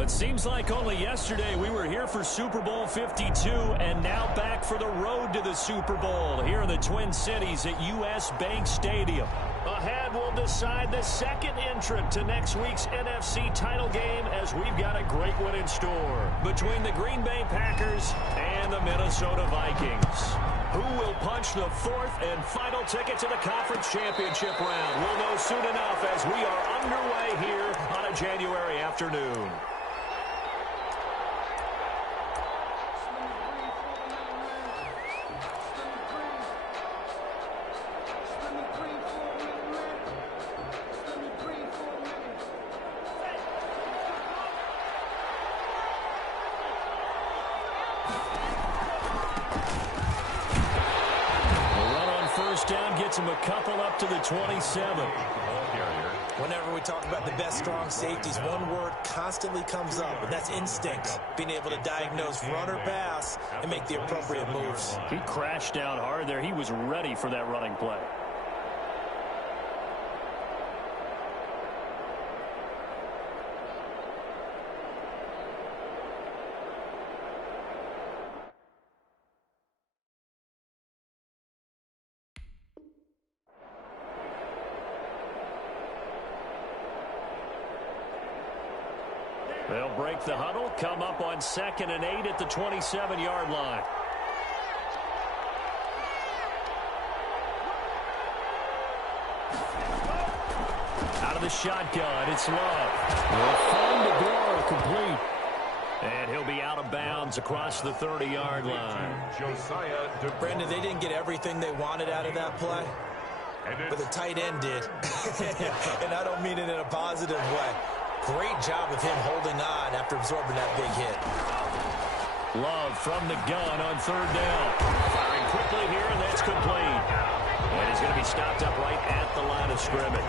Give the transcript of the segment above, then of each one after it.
It seems like only yesterday we were here for Super Bowl 52 and now back for the road to the Super Bowl here in the Twin Cities at US Bank Stadium. Ahead, we'll decide the second entrant to next week's NFC title game as we've got a great one in store between the Green Bay Packers and the Minnesota Vikings. Who will punch the fourth and final ticket to the conference championship round? We'll know soon enough as we are underway here on a January afternoon. Gets him a couple up to the 27. Whenever we talk about the best strong safeties, one word constantly comes up, and that's instinct. Being able to diagnose run or pass and make the appropriate moves. He crashed down hard there. He was ready for that running play. They'll break the huddle, come up on 2nd and 8 at the 27-yard line. Out of the shotgun, it's Love. Will find the door, complete. And he'll be out of bounds across the 30-yard line. Brandon, they didn't get everything they wanted out of that play, but the tight end did. And I don't mean it in a positive way. Great job of him holding on after absorbing that big hit. Love from the gun on 3rd down. Firing quickly here, and that's complete. And he's going to be stopped up right at the line of scrimmage.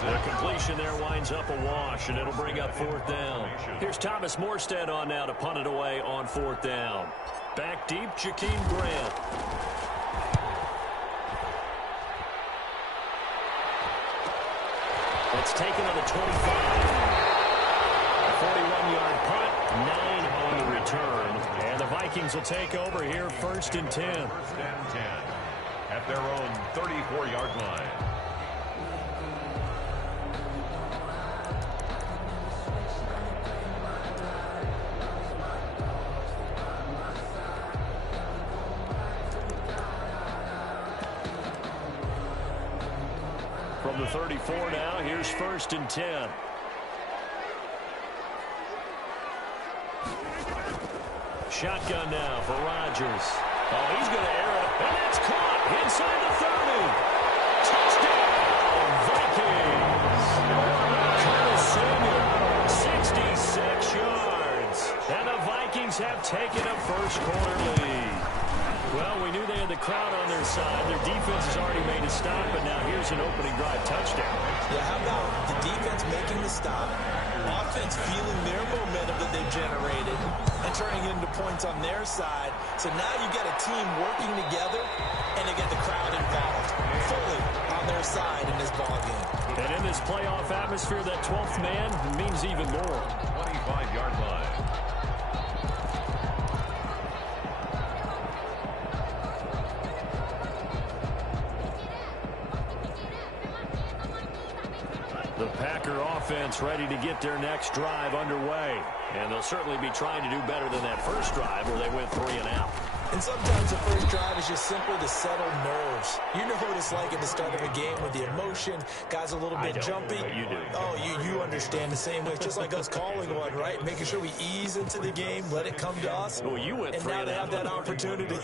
The completion there winds up a wash, and it'll bring up 4th down. Here's Thomas Morstead on now to punt it away on 4th down. Back deep, Jakeem Grant. It's taken on the 25. 41-yard punt, 9 on the return. And the Vikings will take over here 1st and 10. 1st and 10 at their own 34-yard line. From the 34 now, here's 1st and 10. Shotgun now for Rodgers. Oh, he's going to air it, and that's caught inside the 30. Touchdown, Vikings. Curtis Samuel, 66 yards. And the Vikings have taken a first-quarter lead. Well, we knew they had the crowd on their side. Their defense has already made a stop, but now here's an opening drive touchdown. Yeah, how about the defense making the stop, offense feeling their momentum that they've generated, and turning it into points on their side. So now you get a team working together, and they get the crowd involved fully on their side in this ballgame. And in this playoff atmosphere, that 12th man means even more. 25-yard line. The Packer offense ready to get their next drive underway. And they'll certainly be trying to do better than that first drive where they went 3 and out. And sometimes the first drive is just simply to settle nerves. You know what it's like at the start of a game with the emotion. Guys a little bit jumpy. But you do. Oh, you understand the same way. It's just like us calling one, right? Making sure we ease into the game, let it come to us. Well, you went and 3 now and they out. have that opportunity.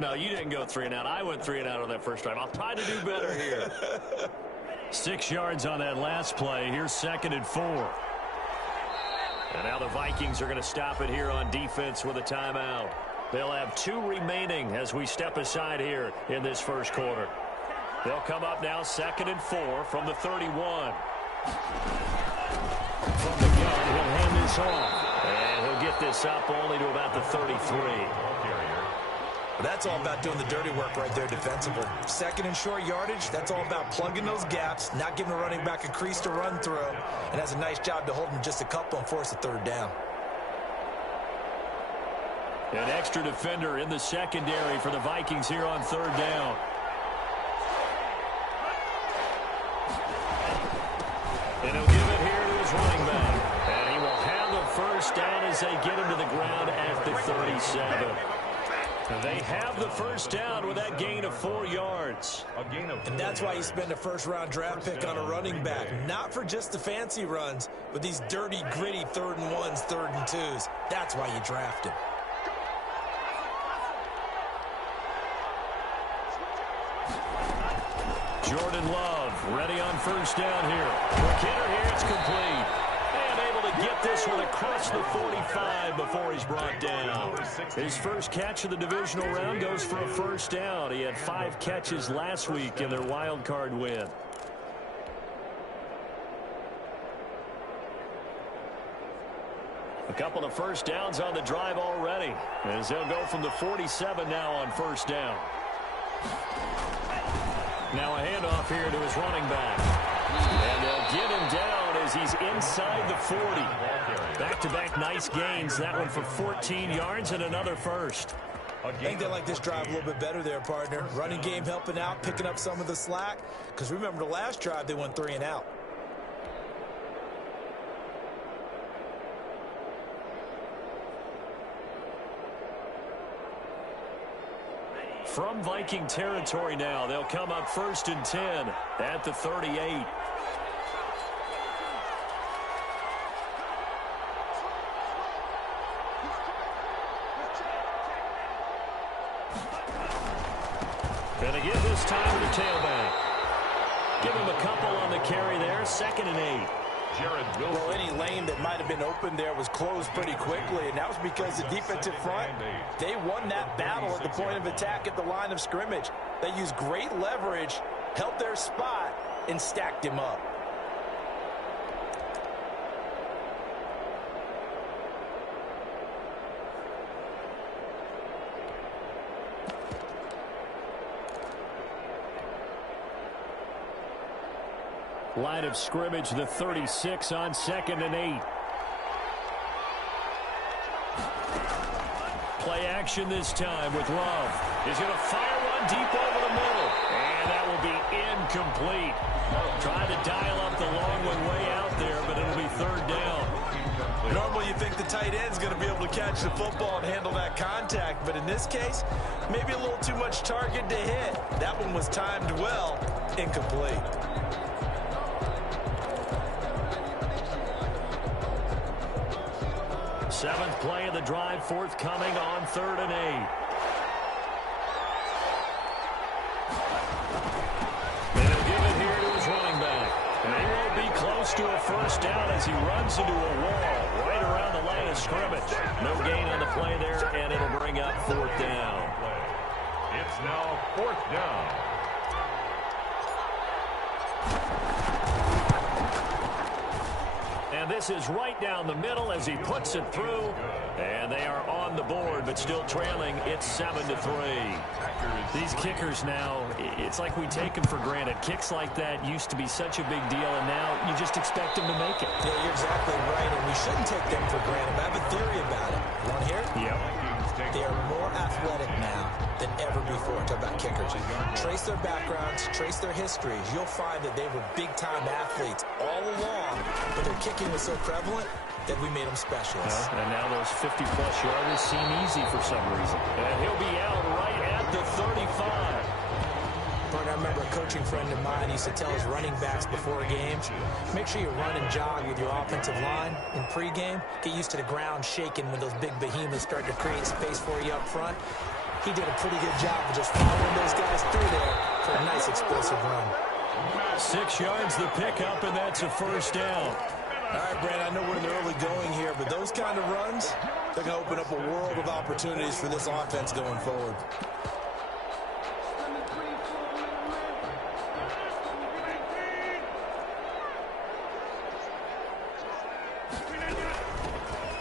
No, you didn't go 3 and out. I went 3 and out on that first drive. I'll try to do better here. 6 yards on that last play. Here's 2nd and 4. And now the Vikings are going to stop it here on defense with a timeout. They'll have 2 remaining as we step aside here in this first quarter. They'll come up now 2nd and 4 from the 31. From the gun, he'll hand this off. And he'll get this up only to about the 33. But that's all about doing the dirty work right there defensively. Second and short yardage, that's all about plugging those gaps, not giving the running back a crease to run through, and has a nice job to hold him just a couple and force a third down. An extra defender in the secondary for the Vikings here on third down. And he'll give it here to his running back. And he will have the first down as they get him to the ground at the 37. They have the first down with that gain of 4 yards. And that's why you spend a first-round draft pick on a running back. Not for just the fancy runs, but these dirty, gritty 3rd and 1s, 3rd and 2s. That's why you draft him. Jordan Love ready on first down here. McKinnon here, it's complete. And able to get this one across the 45 before he's brought down. His first catch of the divisional round goes for a first down. He had 5 catches last week in their wild card win. A couple of first downs on the drive already, as they'll go from the 47 now on first down. Now a handoff here to his running back. And they'll get him down as he's inside the 40. Back-to-back nice gains. That one for 14 yards and another first. I think they like this drive a little bit better there, partner. Running game helping out, picking up some of the slack. Because remember the last drive, they went 3 and out. From Viking territory now, they'll come up 1st and 10 at the 38. And again this time to the tailback. Give him a couple on the carry there, 2nd and 8. Well, any lane that might have been open there was closed pretty quickly, and that was because the defensive front, they won that battle at the point of attack at the line of scrimmage. They used great leverage, held their spot, and stacked him up. Line of scrimmage, the 36 on 2nd and 8. Play action this time with Love. He's going to fire one deep over the middle. And that will be incomplete. Trying to dial up the long one way out there, but it'll be 3rd down. Normally you think the tight end's going to be able to catch the football and handle that contact, but in this case, maybe a little too much target to hit. That one was timed well, incomplete. Seventh play of the drive, forthcoming on 3rd and 8. And he'll give it here to his running back. And he won't be close to a first down as he runs into a wall right around the line of scrimmage. No gain on the play there, and it'll bring up 4th down. It's now 4th down. And this is right down the middle as he puts it through. And they are on the board, but still trailing. It's 7-3. These kickers now, it's like we take them for granted. Kicks like that used to be such a big deal, and now you just expect them to make it. Yeah, you're exactly right, and we shouldn't take them for granted. I have a theory about it. You want to hear it? Yep. They are more athletic now than ever before. Talk about kickers. Trace their backgrounds, trace their histories. You'll find that they were big-time athletes all along, but their kicking was so prevalent that we made them specialists. And now those 50-plus yarders seem easy for some reason. And he'll be out right at the 35. I remember a coaching friend of mine used to tell his running backs before games, make sure you run and jog with your offensive line in pregame. Get used to the ground shaking when those big behemoths start to create space for you up front. He did a pretty good job of just following those guys through there for a nice explosive run. 6 yards the pickup, and that's a first down. All right, Brad, I know we're in the early going here, but those kind of runs, they're going to open up a world of opportunities for this offense going forward.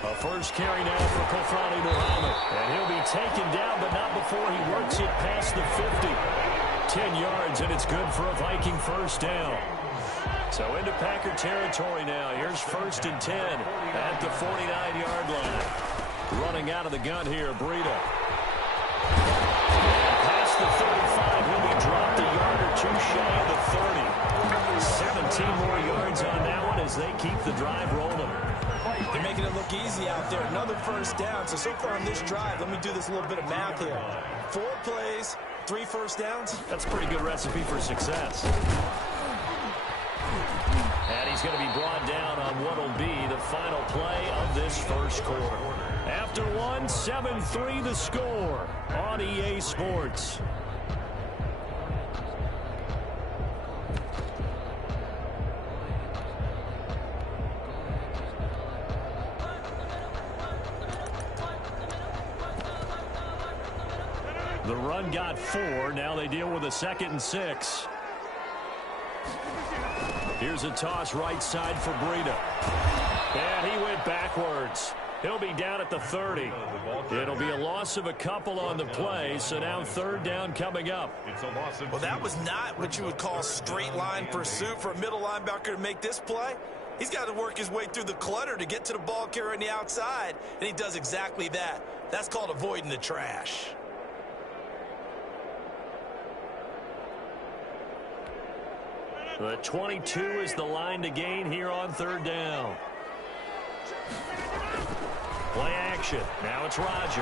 A first carry now for Kofrani Muhammad. And he'll be taken down, but not before he works it past the 50. 10 yards, and it's good for a Viking first down. So into Packer territory now. Here's 1st and 10 at the 49-yard line. Running out of the gun here, Breida. And past the 35, he'll be dropped a yard or two shy of the 30. 17 more yards on that one as they keep the drive rolling. They're making it look easy out there. Another first down. So far on this drive, let me do this little bit of math here. 4 plays, 3 first downs. That's a pretty good recipe for success. And he's going to be brought down on what will be the final play of this first quarter. After one, 7-3 the score on EA Sports. The run got 4. Now they deal with a 2nd and 6. Here's a toss right side for Breida. And he went backwards. He'll be down at the 30. It'll be a loss of a couple on the play, so now 3rd down coming up. Well, that was not what you would call straight line pursuit for a middle linebacker to make this play. He's got to work his way through the clutter to get to the ball carrier on the outside, and he does exactly that. That's called avoiding the trash. The 22 is the line to gain here on 3rd down. Play action. Now it's Rodgers.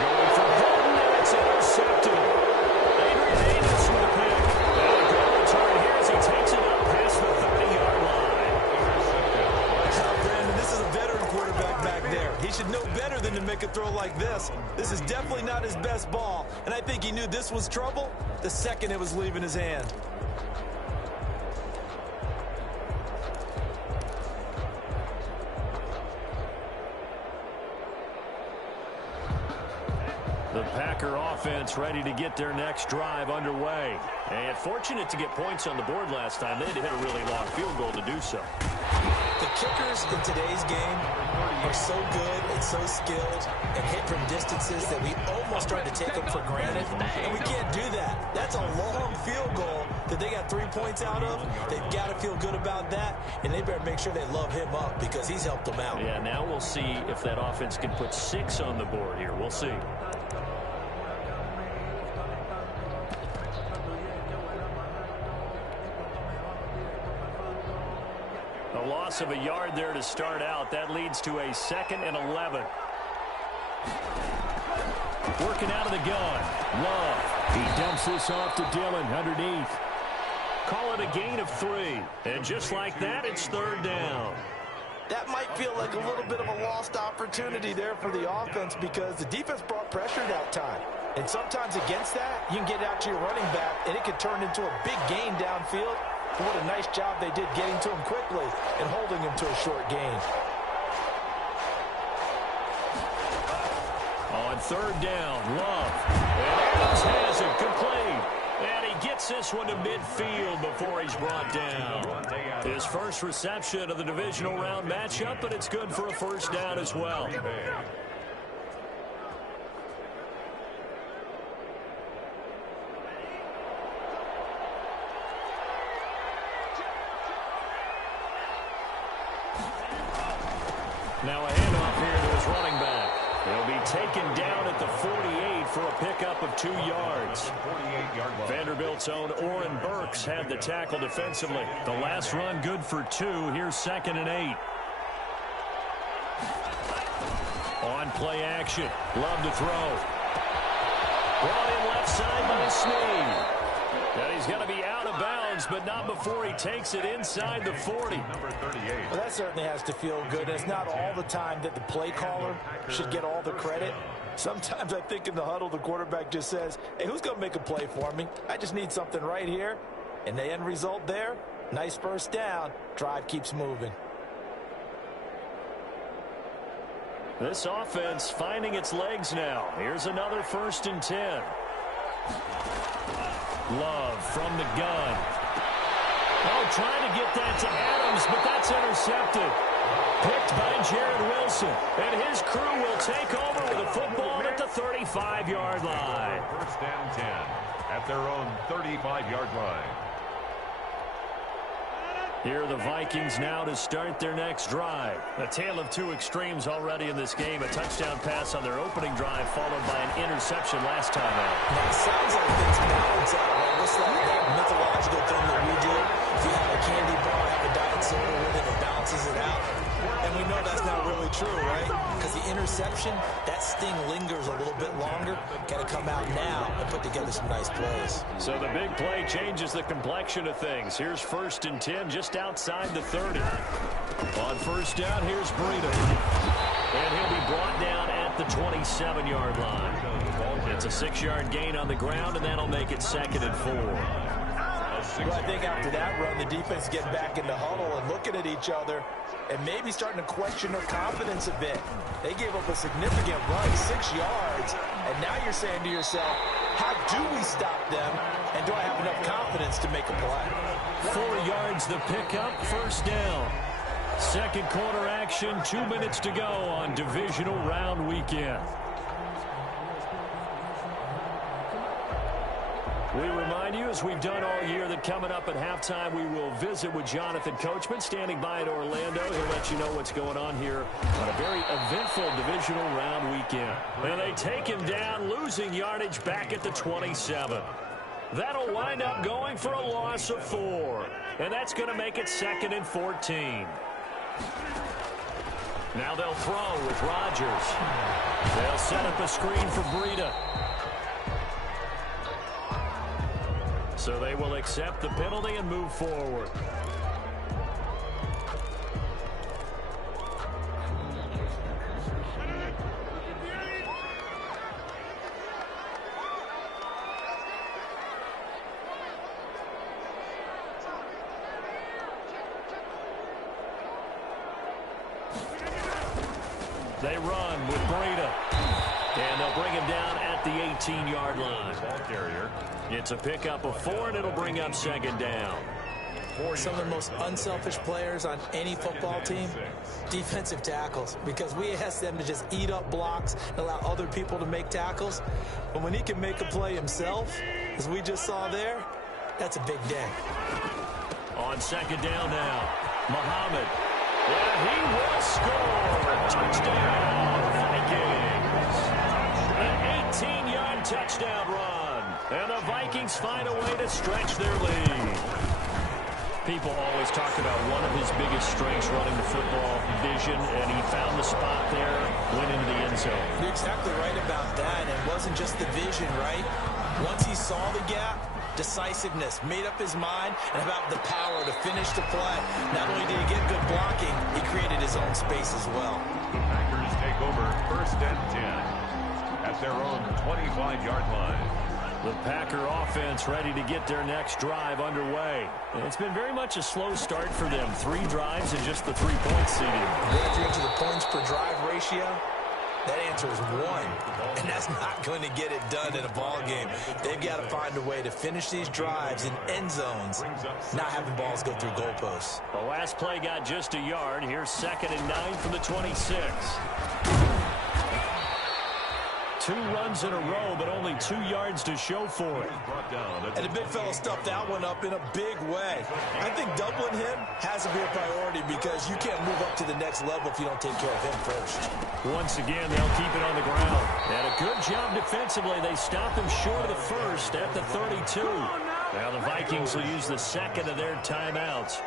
Going for Golden, and it's intercepted. Adrian Davis with a pick. And a good return here as he takes it up past the 30-yard line. Brandon, this is a veteran quarterback back there. He should know better than to make a throw like this. This is definitely not his best ball, and I think he knew this was trouble the second it was leaving his hand. The Packer offense ready to get their next drive underway. And fortunate to get points on the board last time. They had to hit a really long field goal to do so. The kickers in today's game are so good and so skilled and hit from distances that we almost start to take them for granted. And we can't do that. That's a long field goal that they got 3 points out of. They've got to feel good about that, and they better make sure they love him up because he's helped them out. Yeah, now we'll see if that offense can put 6 on the board here. We'll see. A loss of a yard there to start out. That leads to a 2nd and 11. Working out of the gun. Love. He dumps this off to Dillon underneath. Call it a gain of 3. And just like that, it's 3rd down. That might feel like a little bit of a lost opportunity there for the offense because the defense brought pressure that time. And sometimes against that, you can get out to your running back, and it could turn into a big gain downfield. What a nice job they did getting to him quickly and holding him to a short gain. On 3rd down, Love. And Adams has it complete. And he gets this one to midfield before he's brought down. His first reception of the divisional round matchup, but it's good for a first down as well. Now a handoff here to his running back. He'll be taken down at the 48 for a pickup of 2 yards. Vanderbilt's own Oren Burks had the tackle defensively. The last run good for 2. Here's 2nd and 8. On play action. Love to throw. Brought in left side by Snead. And he's going to be out of bounds, but not before he takes it inside the 40. Number 38. Well, that certainly has to feel good. It's not all the time that the play caller should get all the credit. Sometimes I think in the huddle, the quarterback just says, hey, who's going to make a play for me? I just need something right here. And the end result there, nice first down. Drive keeps moving. This offense finding its legs now. Here's another 1st and 10. Love from the gun. Oh, trying to get that to Adams, but that's intercepted. Picked by Jared Wilson. And his crew will take over with a football at the 35-yard line. First and 10 at their own 35-yard line. Here are the Vikings now to start their next drive. A tale of two extremes already in this game. A touchdown pass on their opening drive followed by an interception last time out. Now, it sounds like things balance out, right? What's that mythological thing that we do? If you have a candy bar, have a diet soda with it, it balances it out. And we know that's not really true, right? Because the interception, that sting lingers a little bit longer. Got to come out now and put together some nice plays. So the big play changes the complexion of things. Here's 1st and 10 just outside the 30. On first down, here's Breida. And he'll be brought down at the 27-yard line. It's a 6-yard gain on the ground, and that'll make it 2nd and 4. Well, I think after that run, the defense getting back in the huddle and looking at each other and maybe starting to question their confidence a bit. They gave up a significant run, 6 yards, and now you're saying to yourself, how do we stop them, and do I have enough confidence to make a play? 4 yards the pickup, 1st down. Second quarter action, 2 minutes to go on divisional round weekend. We remind you, as we've done all year, that coming up at halftime, we will visit with Jonathan Coachman, standing by in Orlando. He'll let you know what's going on here on a very eventful divisional round weekend. And they take him down, losing yardage back at the 27. That'll wind up going for a loss of 4. And that's going to make it 2nd and 14. Now they'll throw with Rodgers. They'll set up a screen for Breida. So they will accept the penalty and move forward. They run with Breida. And they'll bring him down at the 18-yard line. Ball carrier. It's a pickup of 4, and it'll bring up 2nd down. Some of the most unselfish players on any football team, defensive tackles, because we ask them to just eat up blocks and allow other people to make tackles. But when he can make a play himself, as we just saw there, that's a big day. On 2nd down now, Muhammad. And he will score. Touchdown, Vikings. An 18-yard touchdown run. And the Vikings find a way to stretch their lead. People always talk about one of his biggest strengths running the football, vision, and he found the spot there, went into the end zone. You're exactly right about that. It wasn't just the vision, right? Once he saw the gap, decisiveness, made up his mind, and about the power to finish the play. Not only did he get good blocking, he created his own space as well. The Packers take over 1st and 10 at their own 25-yard line. The Packer offense ready to get their next drive underway. And it's been very much a slow start for them. 3 drives and just the 3-point seeding. If you're into the points per drive ratio, that answer is 1. And that's not going to get it done in a ball game. They've got to find a way to finish these drives in end zones, not having balls go through goalposts. The last play got just a yard. Here's 2nd and 9 from the 26. 2 runs in a row, but only 2 yards to show for it. And the big fella stuffed that one up in a big way. I think doubling him has to be a priority because you can't move up to the next level if you don't take care of him first. Once again, they'll keep it on the ground. And a good job defensively. They stop him short of the first at the 32. Now the Vikings will use the 2nd of their timeouts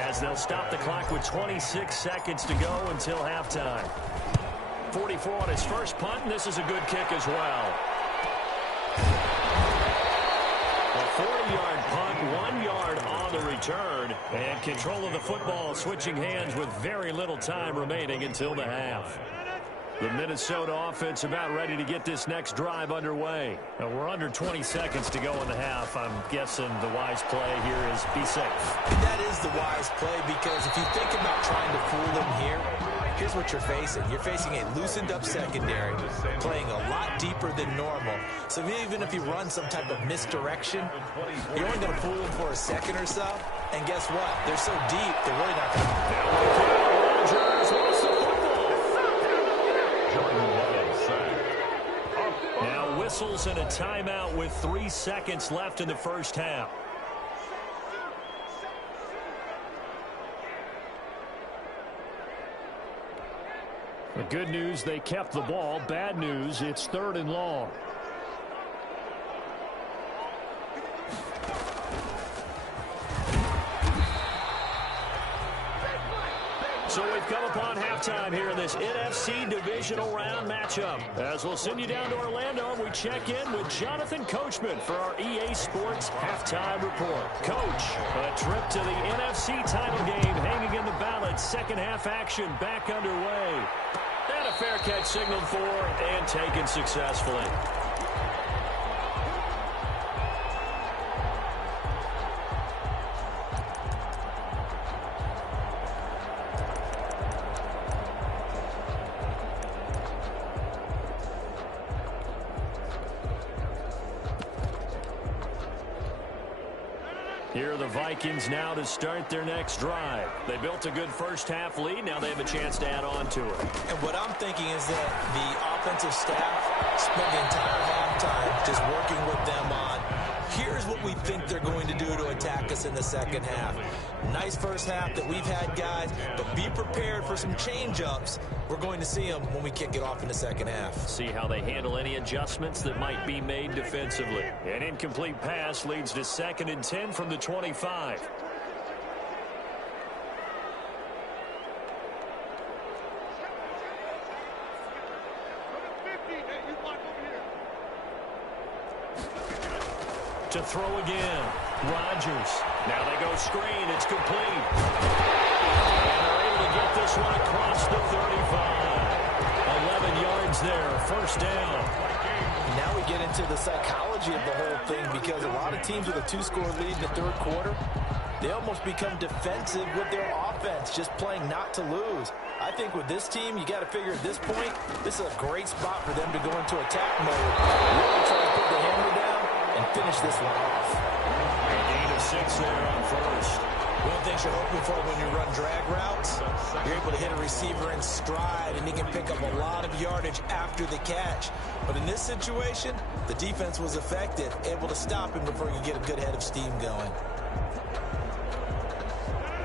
as they'll stop the clock with 26 seconds to go until halftime. 44 on his first punt, and this is a good kick as well. A 40-yard punt, 1 yard on the return, and control of the football switching hands with very little time remaining until the half. The Minnesota offense about ready to get this next drive underway. Now we're under 20 seconds to go in the half. I'm guessing the wise play here is be safe. That is the wise play because if you think about trying to fool them here, here's what you're facing. You're facing a loosened up secondary, playing a lot deeper than normal. So even if you run some type of misdirection, you're only going to fool them for a second or so. And guess what? They're so deep, they're really not going to. whistles and a timeout with 3 seconds left in the first half. The good news, they kept the ball. Bad news, it's 3rd and long. So we've come upon halftime here in this NFC Divisional Round matchup. As we'll send you down to Orlando, we check in with Jonathan Coachman for our EA Sports Halftime Report. Coach, a trip to the NFC title game hanging in the balance. Second half action back underway. And a fair catch signaled for and taken successfully. Here are the Vikings now to start their next drive. They built a good first half lead. Now they have a chance to add on to it. And what I'm thinking is that the offensive staff spent the entire halftime just working with them on, here's what we think they're going to do to attack us in the second half. Nice first half that we've had, guys, but be prepared for some change-ups. We're going to see them when we kick it off in the second half. See how they handle any adjustments that might be made defensively. An incomplete pass leads to 2nd and 10 from the 25. To throw again. Rodgers. Now they go screen. It's complete. And they're able to get this one across the 35. 11 yards there. First down. Now we get into the psychology of the whole thing, because a lot of teams with a 2-score lead in the third quarter, they almost become defensive with their offense, just playing not to lose. I think with this team, you got to figure at this point, this is a great spot for them to go into attack mode. Really try to put the hammer down and finish this one off. A gain of 6 there on first. One thing you're hoping for when you run drag routes, you're able to hit a receiver in stride, and he can pick up a lot of yardage after the catch. But in this situation, the defense was effective, able to stop him before he could get a good head of steam going.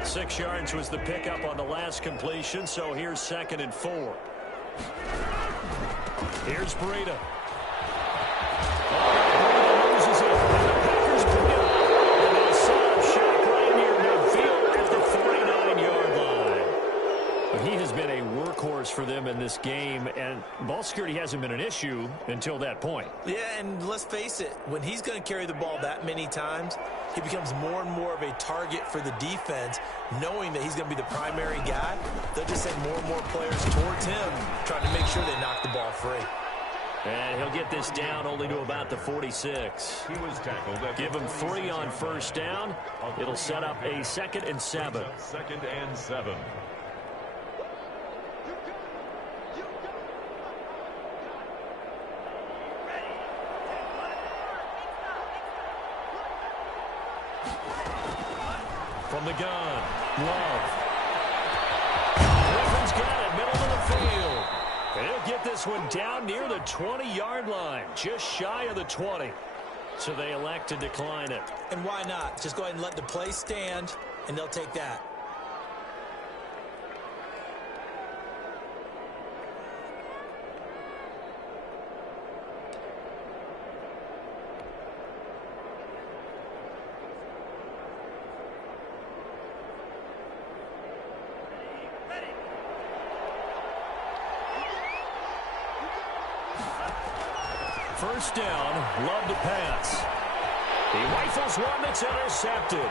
6 yards was the pickup on the last completion, so here's 2nd and 4. Here's Breida. Loses it. And the Packers bring it up. And they set up shot right near midfield at the 49-yard line. But he has been a workhorse for them in this game, and ball security hasn't been an issue until that point. Yeah, and let's face it, when he's going to carry the ball that many times, he becomes more and more of a target for the defense, knowing that he's going to be the primary guy. They'll just send more and more players towards him, trying to make sure they knock the ball free. And he'll get this down only to about the 46. He was tackled at Give him 3 on first down. It'll set up a 2nd and 7. 2nd and 7. From the gun, Love. Griffin's got it, middle of the field. And he'll get this one down near the 20-yard line, just shy of the 20. So they elect to decline it. And why not? Just go ahead and let the play stand, and they'll take that. First down, Love to pass. He rifles one that's intercepted.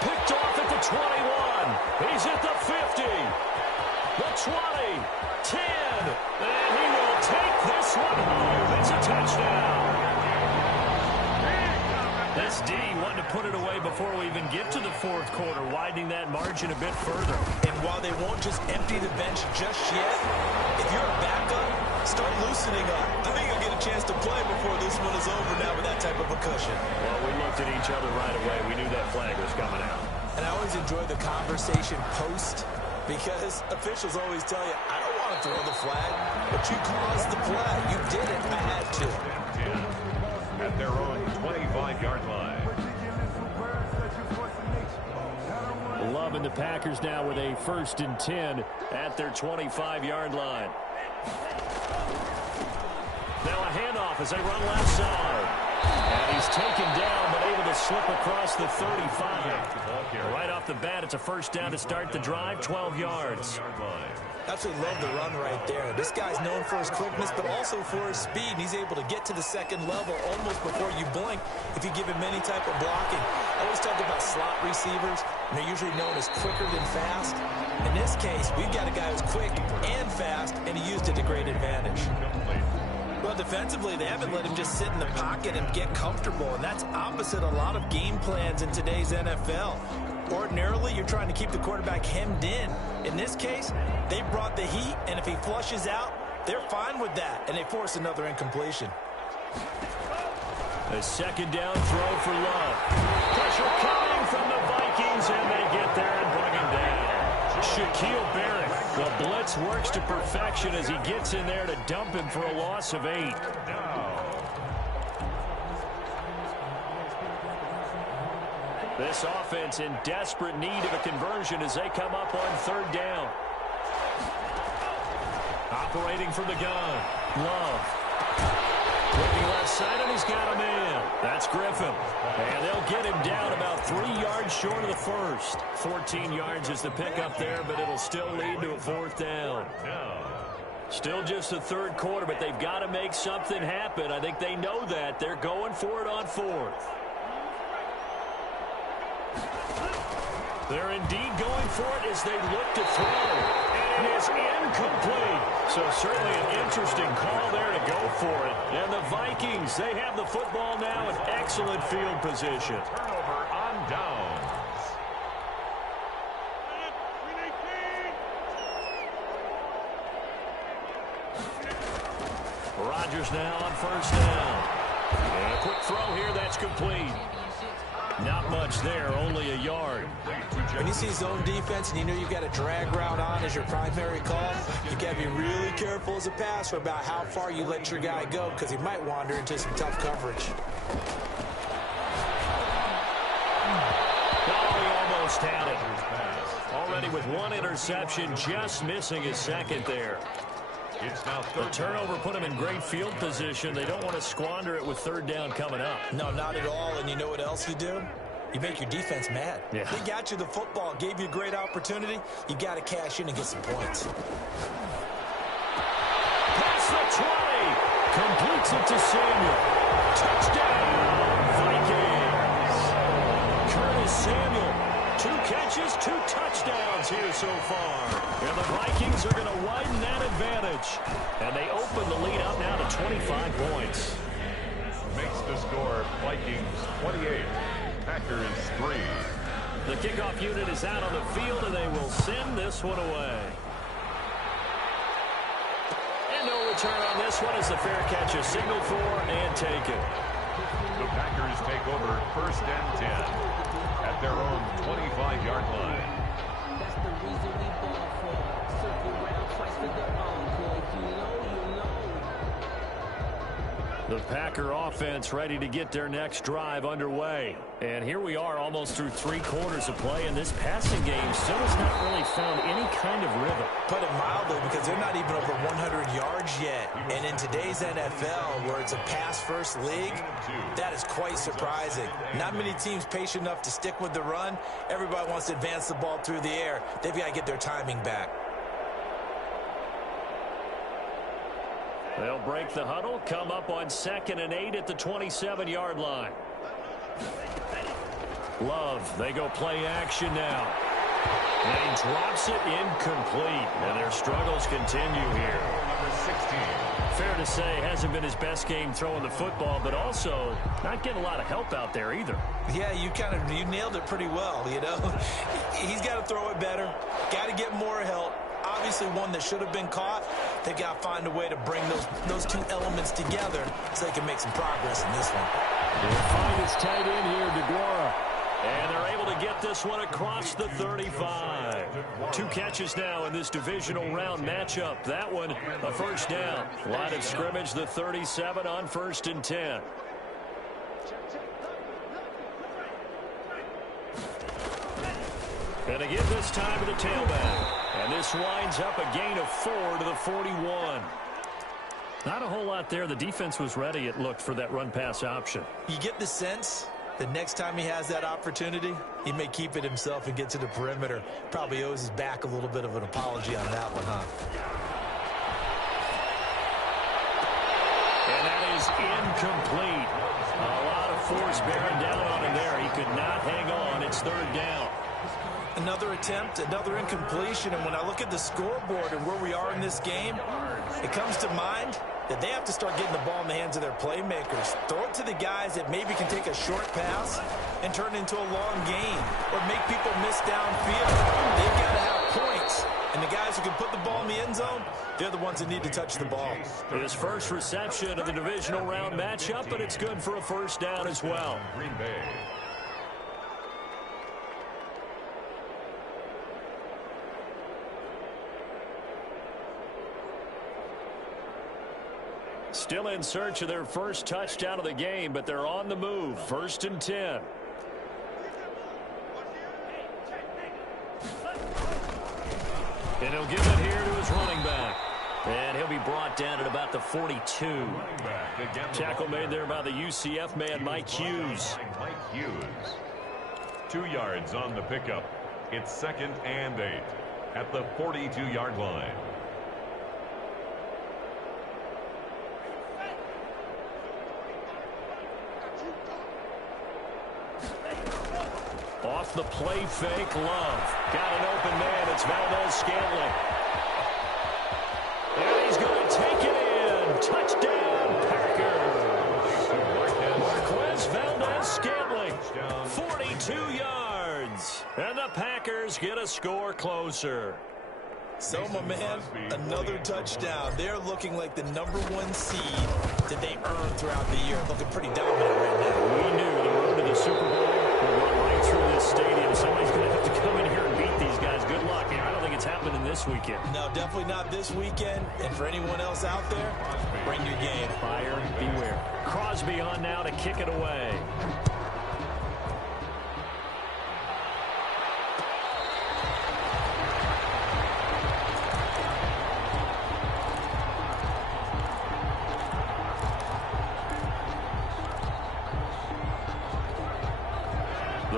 Picked off at the 21. He's at the 50. The 20. 10. And he will take this one home. It's a touchdown. This D wanted to put it away before we even get to the fourth quarter, widening that margin a bit further. And while they won't just empty the bench just yet, if you're a backup, start loosening up. I think you'll get a chance to play before this one is over now with that type of a cushion. Well, we looked at each other right away. We knew that flag was coming out. And I always enjoy the conversation post, because officials always tell you, I don't want to throw the flag, but you caused the play. You did it. I had to. at their own 25-yard line. Love and the Packers now with a 1st and 10 at their 25-yard line. Now a handoff as they run left side. And he's taken down, but able to slip across the 35. Right off the bat, it's a 1st down to start the drive, 12 yards. Absolutely love the run right there. This guy's known for his quickness, but also for his speed. And he's able to get to the 2nd level almost before you blink if you give him any type of blocking. I always talk about slot receivers, and they're usually known as quicker than fast. In this case, we've got a guy who's quick and fast, and he used it to great advantage. Well, defensively, they haven't let him just sit in the pocket and get comfortable, and that's opposite a lot of game plans in today's NFL. Ordinarily, you're trying to keep the quarterback hemmed in. In this case, they brought the heat, and if he flushes out, they're fine with that, and they force another incompletion. A 2nd down throw for Love. Pressure coming from the Vikings, and they get there and bring him down. Shaquille Barrett. The blitz works to perfection as he gets in there to dump him for a loss of 8. This offense in desperate need of a conversion as they come up on 3rd down. Operating from the gun. Love. Looking left side, and he's got him in. That's Griffin. And they'll get him down about 3 yards short of the 1st. 14 yards is the pickup there, but it'll still lead to a 4th down. Still just the 3rd quarter, but they've got to make something happen. I think they know that. They're going for it on 4th. They're indeed going for it as they look to throw. And it is incomplete. So certainly an interesting call there to go for it. And the Vikings, they have the football now in excellent field position. Turnover on downs. Rodgers now on 1st down. And a quick throw here, that's complete. Not much there, only a yard. When you see zone defense and you know you've got a drag route on as your primary call, you got to be really careful as a passer about how far you let your guy go because he might wander into some tough coverage. Oh, he almost had it. Already with 1 interception, just missing his 2nd there. The turnover put him in great field position. They don't want to squander it with 3rd down coming up. No, not at all. And you know what else you do? You make your defense mad. Yeah. They got you the football, gave you a great opportunity. You got to cash in and get some points. Past the 20. Completes it to Samuel. Touchdown, Vikings. Curtis Samuel. 2 catches, 2 touchdowns here so far. And the Vikings are going to widen that advantage. And they open the lead up now to 25 points. Makes the score Vikings 28, Packers 3. The kickoff unit is out on the field, and they will send this one away. And no return on this one as the fair catch is signaled for and taken. The Packers take over 1st and 10 at their own 25-yard line. That's the reason we ball for. Circle round twice with the encore. You know. The Packer offense ready to get their next drive underway. And here we are almost through 3 quarters of play, and this passing game still has not really found any kind of rhythm. Put it mildly, because they're not even over 100 yards yet. And in today's NFL, where it's a pass-first league, that is quite surprising. Not many teams patient enough to stick with the run. Everybody wants to advance the ball through the air. They've got to get their timing back. They'll break the huddle, come up on 2nd and 8 at the 27-yard line. Love, they go play action now. And he drops it incomplete. And their struggles continue here. Number 16. Fair to say, hasn't been his best game throwing the football, but also not getting a lot of help out there either. Yeah, you nailed it pretty well, you know. He's got to throw it better, got to get more help. Obviously one that should have been caught. They got to find a way to bring those 2 elements together so they can make some progress in this one. They'll find his tight end here, DeGuara. And they're able to get this one across the 35. 2 catches now in this divisional round matchup. That one, a 1st down. Line of scrimmage, the 37 on 1st and 10. And they give this time to the tailback. And this winds up a gain of 4 to the 41. Not a whole lot there. The defense was ready, it looked, for that run-pass option. You get the sense that next time he has that opportunity, he may keep it himself and get to the perimeter. Probably owes his back a little bit of an apology on that one, huh? And that is incomplete. A lot of force bearing down on him there. He could not hang on. It's third down. Another attempt, another incompletion, and when I look at the scoreboard and where we are in this game, it comes to mind that they have to start getting the ball in the hands of their playmakers. Throw it to the guys that maybe can take a short pass and turn it into a long gain or make people miss downfield. They've got to have points, and the guys who can put the ball in the end zone, they're the ones that need to touch the ball. His first reception of the divisional round matchup, but it's good for a first down as well. Green Bay. Still in search of their first touchdown of the game, but they're on the move. 1st and 10. And he'll give it here to his running back. And he'll be brought down at about the 42. Tackle made there by the UCF man, Mike Hughes. Mike Hughes. 2 yards on the pickup. It's 2nd and 8 at the 42-yard line. Off the play fake, Love. Got an open man. It's Valdez-Scantling. And he's going to take it in. Touchdown, Packers. Marquez Valdez-Scantling. 42 yards. And the Packers get a score closer. So, my man, another touchdown. They're looking like the #1 seed that they earned throughout the year. Looking pretty dominant right now. We knew the road to the Super Bowl would run right through this stadium. Somebody's going to have to come in here and beat these guys. Good luck. I don't think it's happening this weekend. No, definitely not this weekend. And for anyone else out there, bring your game. Fire beware. Crosby on now to kick it away.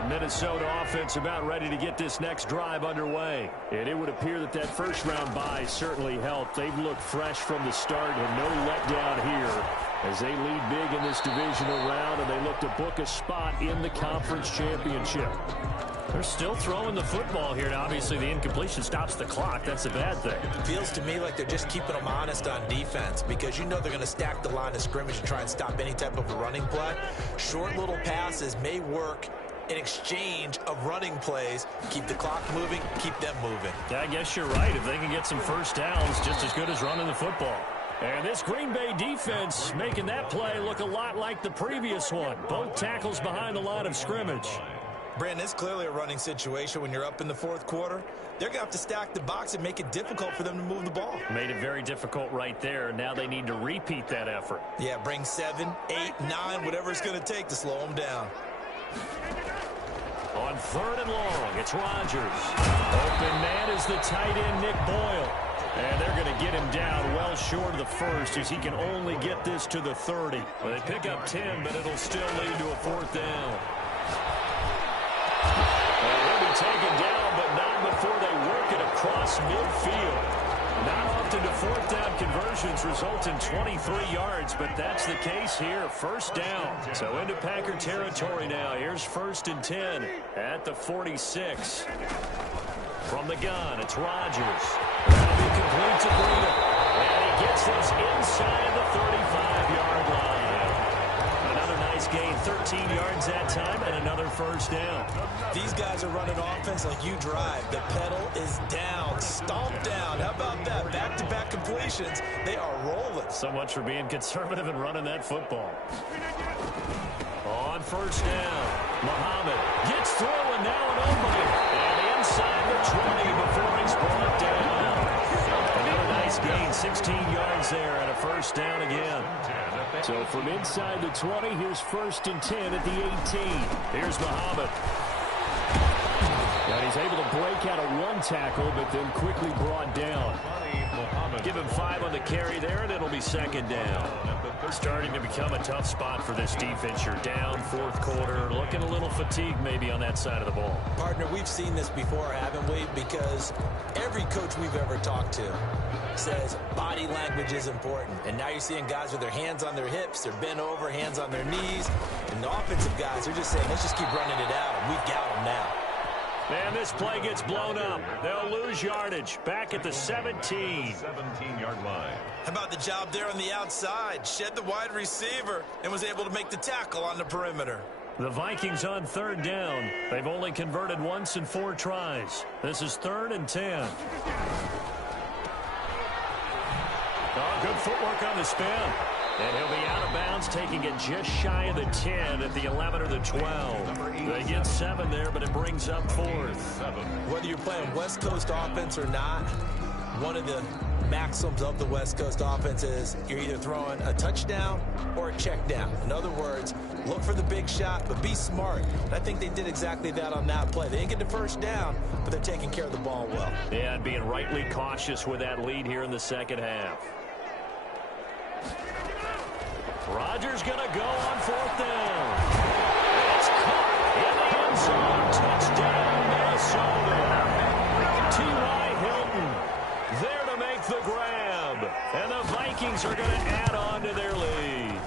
Minnesota offense about ready to get this next drive underway. And it would appear that that first-round bye certainly helped. They've looked fresh from the start and no letdown here as they lead big in this divisional round, and they look to book a spot in the conference championship. They're still throwing the football here, and obviously the incompletion stops the clock. That's a bad thing. Feels to me like they're just keeping them honest on defense because you know they're going to stack the line of scrimmage and try and stop any type of a running play. Short little passes may work in exchange of running plays. Keep the clock moving, keep them moving. Yeah, I guess you're right. If they can get some first downs, just as good as running the football. And this Green Bay defense making that play look a lot like the previous one. Both tackles behind the line of scrimmage. Brandon, it's clearly a running situation when you're up in the fourth quarter. They're going to have to stack the box and make it difficult for them to move the ball. Made it very difficult right there. Now they need to repeat that effort. Yeah, bring 7, 8, 9, whatever it's going to take to slow them down. On 3rd and long, it's Rodgers. Open man is the tight end, Nick Boyle. And they're going to get him down well short of the first as he can only get this to the 30. Well, they pick up 10, but it'll still lead to a 4th down. And he'll be taken down, but not before they work it across midfield. Not often do 4th down conversions result in 23 yards, but that's the case here. 1st down. So into Packer territory now. Here's 1st and 10 at the 46. From the gun, it's Rodgers. That'll be complete to Breida. And he gets this inside the 35-yard line. Another nice gain, 13 yards that time, and another 1st down. These guys are running offense like you drive. The pedal is down, stomped down. How about that? Back-to-back completions. They are rolling. So much for being conservative and running that football. On 1st down, Muhammad gets through, and now an opening. And inside the 20 before he's brought down. Another Nice gain, 16 yards there and a first down again. So from inside the 20, here's 1st and 10 at the 18. Here's Muhammad. And he's able to break out of one tackle, but then quickly brought down. Give him 5 on the carry there, and it'll be 2nd down. Starting to become a tough spot for this defense. You're down 4th quarter, looking a little fatigued maybe on that side of the ball. Partner, we've seen this before, haven't we? Because every coach we've ever talked to says body language is important. And now you're seeing guys with their hands on their hips, they're bent over, hands on their knees. And the offensive guys are just saying, let's just keep running it out, and we've got them now. And this play gets blown up. They'll lose yardage. Back at the 17. 17-yard line. How about the job there on the outside? Shed the wide receiver and was able to make the tackle on the perimeter. The Vikings on 3rd down. They've only converted once in 4 tries. This is 3rd and 10. Oh, good footwork on the spin. And he'll be out of bounds, taking it just shy of the 10 at the 11 or the 12. They get 7 there, but it brings up 4th. Whether you're playing West Coast offense or not, one of the maxims of the West Coast offense is you're either throwing a touchdown or a check down. In other words, look for the big shot, but be smart. And I think they did exactly that on that play. They didn't get the first down, but they're taking care of the ball well. Yeah, and being rightly cautious with that lead here in the 2nd half. Rodgers going to go on 4th down. It's caught in the end zone. Touchdown, Minnesota. T.Y. Hilton there to make the grab. And the Vikings are going to add on to their lead.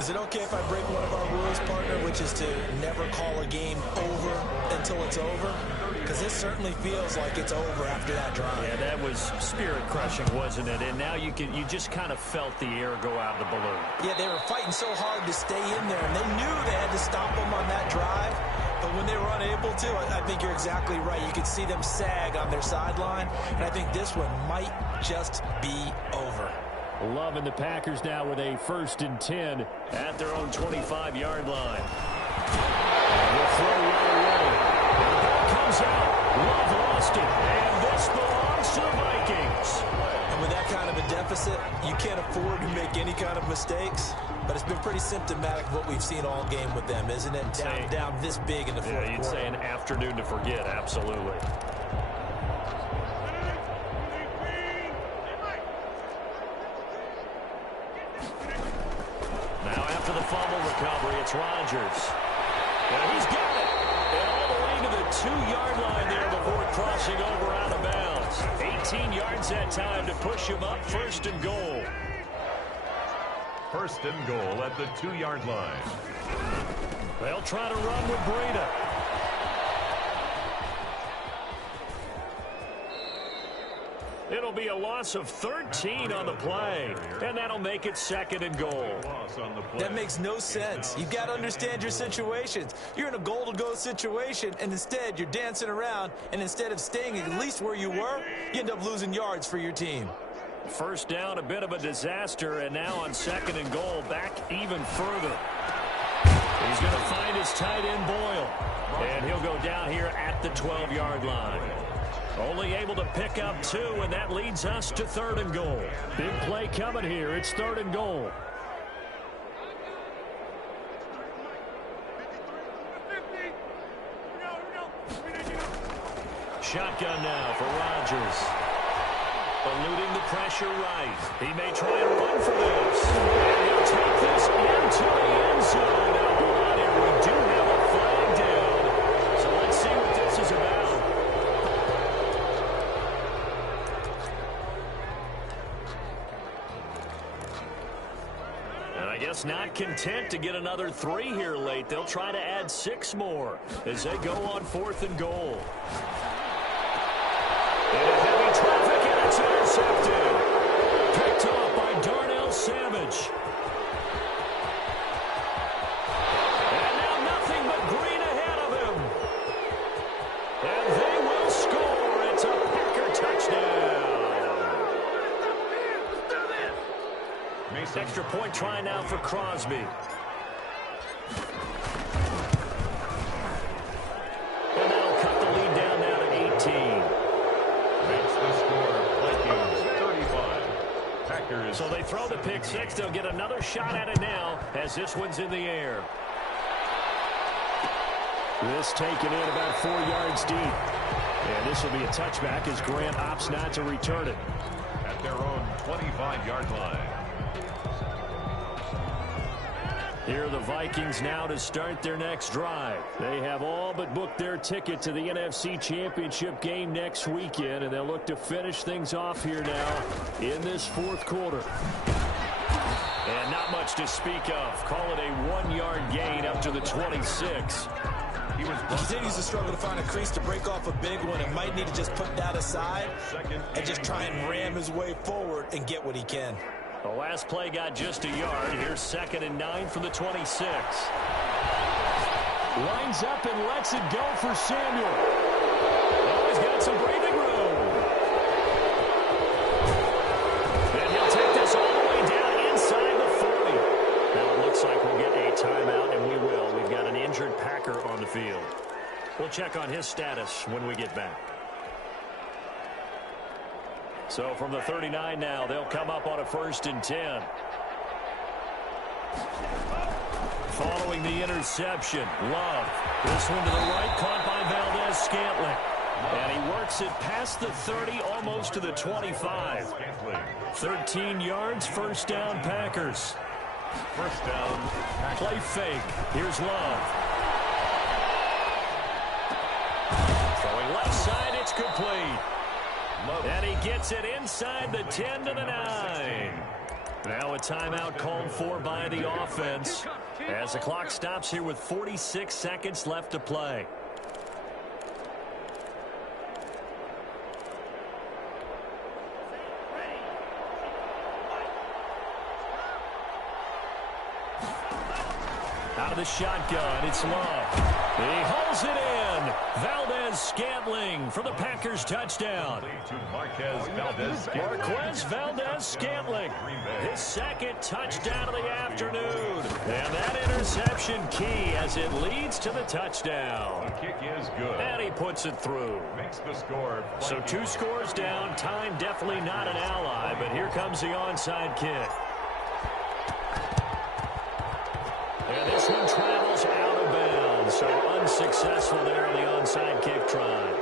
Is it okay if I break one of our rules, partner, which is to never call a game over until it's over? Because this certainly feels like it's over after that drive. Yeah, that was spirit-crushing, wasn't it? And now you just kind of felt the air go out of the balloon. Yeah, they were fighting so hard to stay in there, and they knew they had to stop them on that drive. But when they were unable to, I think you're exactly right. You could see them sag on their sideline, and I think this one might just be over. Loving the Packers now with a 1st and 10 at their own 25-yard line. And we'll throw right away. Comes out. Love lost it. And this belongs to the Vikings. And with that kind of a deficit, you can't afford to make any kind of mistakes. But it's been pretty symptomatic of what we've seen all game with them, isn't it? Down this big in the 4th quarter. Yeah, you'd say an afternoon to forget. Absolutely. Now after the fumble recovery, it's Rodgers. And he's got it. And all the way to the 2-yard line there before crossing over out of bounds. 18 yards that time to push him up 1st and goal. 1st and goal at the 2-yard line. They'll try to run with Breida. It'll be a loss of 13 on the play, and that'll make it 2nd and goal. That makes no sense. You've got to understand your situations. You're in a goal-to-go situation, and instead you're dancing around, and instead of staying at least where you were, you end up losing yards for your team. 1st down, a bit of a disaster, and now on 2nd and goal, back even further. He's going to find his tight end, Boyle, and he'll go down here at the 12-yard line. Only able to pick up 2, and that leads us to 3rd and goal. Big play coming here. It's 3rd and goal. Shotgun now for Rodgers. Eluding the pressure right. He may try and run for this. And he'll take this into the end zone. Now, hold on here. We do have a flag down. So let's see what this is about. And I guess not content to get another 3 here late. They'll try to add 6 more as they go on 4th and goal. Into heavy traffic, and it's intercepted. Picked off by Darnell Savage. And now nothing but green ahead of him. And they will score. It's a Packer touchdown. Extra point try now for Crosby. And that'll cut the lead down now to 18. Makes the score Vikings 35. throw the pick six. They'll get another shot at it now as this one's in the air. This taken in about 4 yards deep. And this will be a touchback as Grant opts not to return it. At their own 25-yard line. Here are the Vikings now to start their next drive. They have all but booked their ticket to the NFC Championship game next weekend, and they'll look to finish things off here now in this fourth quarter. And not much to speak of. Call it a 1-yard gain up to the 26. He continues to struggle to find a crease to break off a big one and might need to just put that aside and just try and ram his way forward and get what he can. The last play got just a yard. Here's 2nd and 9 from the 26. Lines up and lets it go for Samuel. Oh, he's got some breathing room. And he'll take this all the way down inside the 40. Now it looks like we'll get a timeout, and we will. We've got an injured Packer on the field. We'll check on his status when we get back. So from the 39 now, they'll come up on a 1st and 10. Following the interception, Love. This one to the right, caught by Valdez-Scantling. And he works it past the 30, almost to the 25. 13 yards, 1st down, Packers. 1st down. Play fake. Here's Love. Throwing left side, it's complete. And he gets it inside the 10 to the 9. Now a timeout called for by the offense as the clock stops here with 46 seconds left to play. Out of the shotgun, it's Love. He hauls it in. Valdez-Scantling for the Packers touchdown. Marquez Valdez-Scantling. His 2nd touchdown of the afternoon. And that interception key as it leads to the touchdown. The kick is good. And he puts it through. Makes the score. So 2 scores down. Time definitely not an ally, but here comes the onside kick. And this one travels out of bounds, so unsuccessful there on the onside kick try.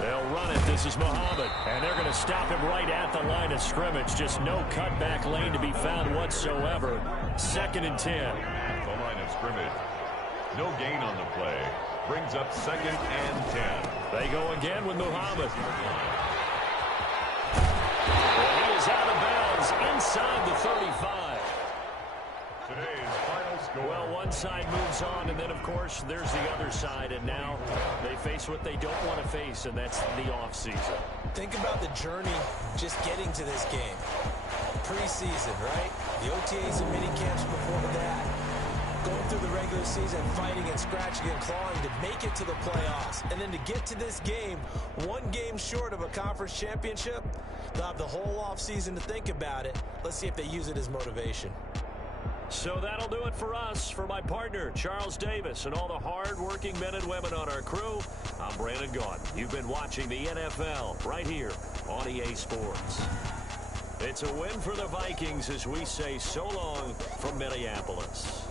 They'll run it. This is Muhammad, and they're going to stop him right at the line of scrimmage. Just no cutback lane to be found whatsoever. 2nd and 10. At the line of scrimmage. No gain on the play. Brings up 2nd and 10. They go again with Muhammad. And he is out of bounds inside the 35. Today's final score. Well, one side moves on, and then, of course, there's the other side. And now they face what they don't want to face, and that's the offseason. Think about the journey just getting to this game. Preseason, right? The OTAs and mini camps before that. Going through the regular season, fighting and scratching and clawing to make it to the playoffs. And then to get to this game, 1 game short of a conference championship, they'll have the whole offseason to think about it. Let's see if they use it as motivation. So that'll do it for us. For my partner, Charles Davis, and all the hard-working men and women on our crew, I'm Brandon Gaudin. You've been watching the NFL right here on EA Sports. It's a win for the Vikings as we say so long from Minneapolis.